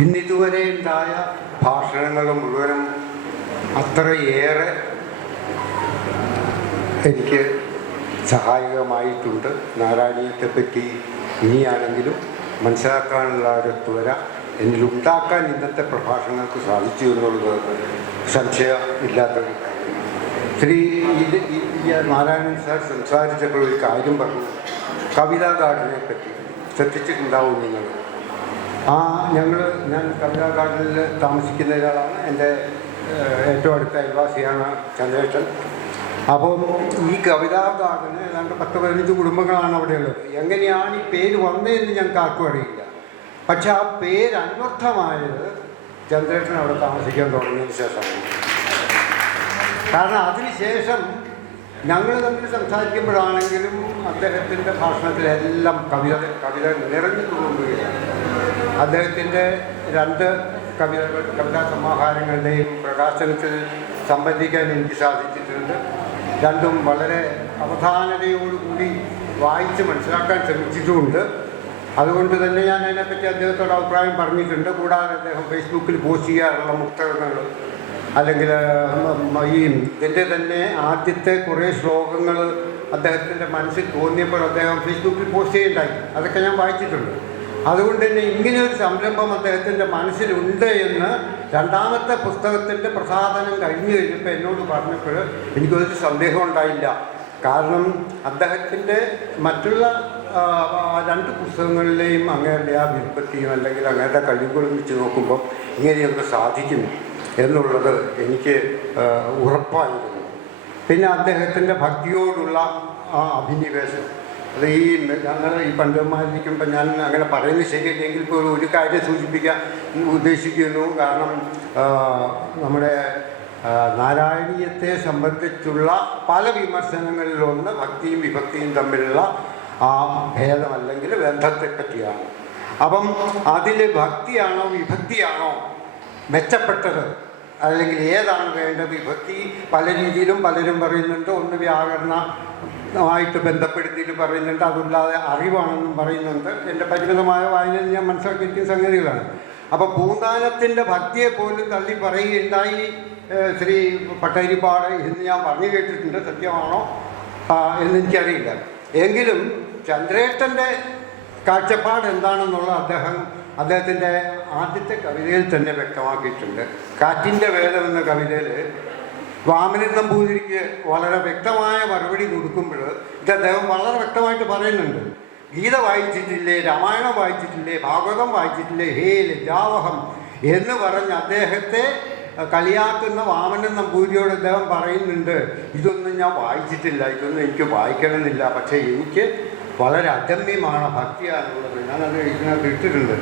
ഇന്നിതുവരെ ഉണ്ടായ ഭാഷണങ്ങൾ മുഴുവനും അത്രയേറെ എനിക്ക് സഹായകമായിട്ടുണ്ട്. നാരായണീയത്തെപ്പറ്റി ഇനിയാണെങ്കിലും മനസ്സിലാക്കാനുള്ള ഒരു ത്വര എന്നിലുണ്ടാക്കാൻ ഇന്നത്തെ പ്രഭാഷണങ്ങൾക്ക് സാധിച്ചു എന്നുള്ളത് സംശയം ഇല്ലാത്തൊരു കാര്യം. നാരായണൻ സാർ സംസാരിച്ചപ്പോൾ ഒരു കാര്യം പറഞ്ഞു, കവിതാ ഗാർഡനെ പറ്റി ശ്രദ്ധിച്ചിട്ടുണ്ടാവും നിങ്ങൾ. ഞാൻ കവിതാ ഗാർഡനിൽ താമസിക്കുന്ന ഒരാളാണ്. എൻ്റെ ഏറ്റവും അടുത്ത അയൽവാസിയാണ് ചന്ദ്രേഷൻ. അപ്പം ഈ കവിതാ ഗാർഡന് ഏതാണ്ട് 10-15 കുടുംബങ്ങളാണ് അവിടെയുള്ളത്. എങ്ങനെയാണ് ഈ പേര് വന്നതെന്ന് ഞങ്ങൾക്ക് ആർക്കും അറിയില്ല. പക്ഷെ ആ പേര് അന്വർത്ഥമായത് ചന്ദ്രേഷൻ അവിടെ താമസിക്കാൻ തുടങ്ങിയതിന് ശേഷമാണ്. കാരണം അതിനുശേഷം ഞങ്ങൾ തമ്മിൽ സംസാരിക്കുമ്പോഴാണെങ്കിലും അദ്ദേഹത്തിൻ്റെ ഭാഷണത്തിലെല്ലാം കവിത നിറഞ്ഞു തോന്നുകയാണ്. അദ്ദേഹത്തിൻ്റെ 2 കവിതാ സമാഹാരങ്ങളുടെയും പ്രകാശനത്തിൽ സംബന്ധിക്കാൻ എനിക്ക് സാധിച്ചിട്ടുണ്ട്. 2ഉം വളരെ അവധാനതയോടുകൂടി വായിച്ച് മനസ്സിലാക്കാൻ ശ്രമിച്ചിട്ടുമുണ്ട്. അതുകൊണ്ട് തന്നെ ഞാൻ അതിനെപ്പറ്റി അദ്ദേഹത്തോട് അഭിപ്രായം പറഞ്ഞിട്ടുണ്ട്. കൂടാതെ അദ്ദേഹം ഫേസ്ബുക്കിൽ പോസ്റ്റ് ചെയ്യാറുള്ള മുക്തകങ്ങൾ അല്ലെങ്കിൽ ഇതിൻ്റെ തന്നെ ആദ്യത്തെ കുറേ ശ്ലോകങ്ങൾ അദ്ദേഹത്തിൻ്റെ മനസ്സിൽ തോന്നിയപ്പോൾ അദ്ദേഹം ഫേസ്ബുക്കിൽ പോസ്റ്റ് ചെയ്യുണ്ടായി. അതൊക്കെ ഞാൻ വായിച്ചിട്ടുണ്ട്. അതുകൊണ്ട് തന്നെ ഇങ്ങനെയൊരു സംരംഭം അദ്ദേഹത്തിൻ്റെ മനസ്സിലുണ്ട് എന്ന് 2ാമത്തെ പുസ്തകത്തിൻ്റെ പ്രസാധനം കഴിഞ്ഞു കഴിഞ്ഞപ്പോൾ എന്നോട് പറഞ്ഞപ്പോൾ എനിക്കൊരു സന്ദേഹം ഉണ്ടായില്ല. കാരണം അദ്ദേഹത്തിൻ്റെ മറ്റുള്ള 2 പുസ്തകങ്ങളിലെയും അങ്ങയുടെ ആ വിൽപ്പത്തിയും അല്ലെങ്കിൽ അങ്ങയുടെ കഴിവുകളും വെച്ച് നോക്കുമ്പോൾ ഇങ്ങനെയൊക്കെ സാധിക്കും എന്നുള്ളത് എനിക്ക് ഉറപ്പായിരുന്നു. പിന്നെ അദ്ദേഹത്തിൻ്റെ ഭക്തിയോടുള്ള ആ അഭിനിവേശം, അത് ഞങ്ങൾ ഈ പണ്ഡിതന്മാരിരിക്കുമ്പോൾ ഞാൻ അങ്ങനെ പറയുന്നത് ശരിയില്ലെങ്കിൽ ഇപ്പോൾ ഒരു കാര്യം സൂചിപ്പിക്കാൻ ഉദ്ദേശിക്കുന്നു. കാരണം നമ്മുടെ നാരായണീയത്തെ സംബന്ധിച്ചുള്ള പല വിമർശനങ്ങളിലൊന്ന് ഭക്തിയും വിഭക്തിയും തമ്മിലുള്ള ആ ഭേദം അല്ലെങ്കിൽ ബന്ധത്തെപ്പറ്റിയാണ്. അപ്പം അതിൽ ഭക്തിയാണോ വിഭക്തിയാണോ മെച്ചപ്പെട്ടത്, അല്ലെങ്കിൽ ഏതാണ് വേണ്ടത്? വിഭക്തി പല രീതിയിലും പലരും പറയുന്നുണ്ട്. ഒന്ന് വ്യാകരണമായിട്ട് ബന്ധപ്പെടുത്തിയിട്ട് പറയുന്നുണ്ട്, അതുല്ലാതെ അറിവാണെന്നും പറയുന്നുണ്ട്. എൻ്റെ പരിമിതമായ വായനയിൽ ഞാൻ മനസ്സിലാക്കിയിരിക്കുന്ന സംഗതികളാണ്. അപ്പോൾ പൂന്താനത്തിൻ്റെ ഭക്തിയെ പോലും തള്ളി പറയുകയുണ്ടായി ശ്രീ പട്ടേരിപ്പാട് എന്ന് ഞാൻ പറഞ്ഞു കേട്ടിട്ടുണ്ട്. സത്യമാണോ എന്നെനിക്കറിയില്ല. എങ്കിലും ചന്ദ്രേട്ടൻ്റെ കാഴ്ചപ്പാട് എന്താണെന്നുള്ള അദ്ദേഹത്തിൻ്റെ ആദ്യത്തെ കവിതയിൽ തന്നെ വ്യക്തമാക്കിയിട്ടുണ്ട്. കാറ്റിൻ്റെ വേദം എന്ന കവിതയിൽ വാമനൻ നമ്പൂതിരിക്ക് വളരെ വ്യക്തമായ മറുപടി കൊടുക്കുമ്പോൾ ഇത് അദ്ദേഹം വളരെ വ്യക്തമായിട്ട് പറയുന്നുണ്ട്. ഗീത വായിച്ചിട്ടില്ലേ, രാമായണം വായിച്ചിട്ടില്ലേ, ഭാഗവതം വായിച്ചിട്ടില്ലേ, ഹേ ലജ്ജാവഹം എന്ന് പറഞ്ഞ് അദ്ദേഹത്തെ കളിയാക്കുന്ന വാമനൻ നമ്പൂതിരിയോട് അദ്ദേഹം പറയുന്നുണ്ട്, ഇതൊന്നും ഞാൻ വായിച്ചിട്ടില്ല, ഇതൊന്നും എനിക്ക് വായിക്കണമെന്നില്ല, പക്ഷേ എനിക്ക് വളരെ അഗമ്യമാണ് ഭക്തിയാണുള്ളത്. ഞാനത് ഇതിനകത്ത് ഇട്ടിട്ടുണ്ട്.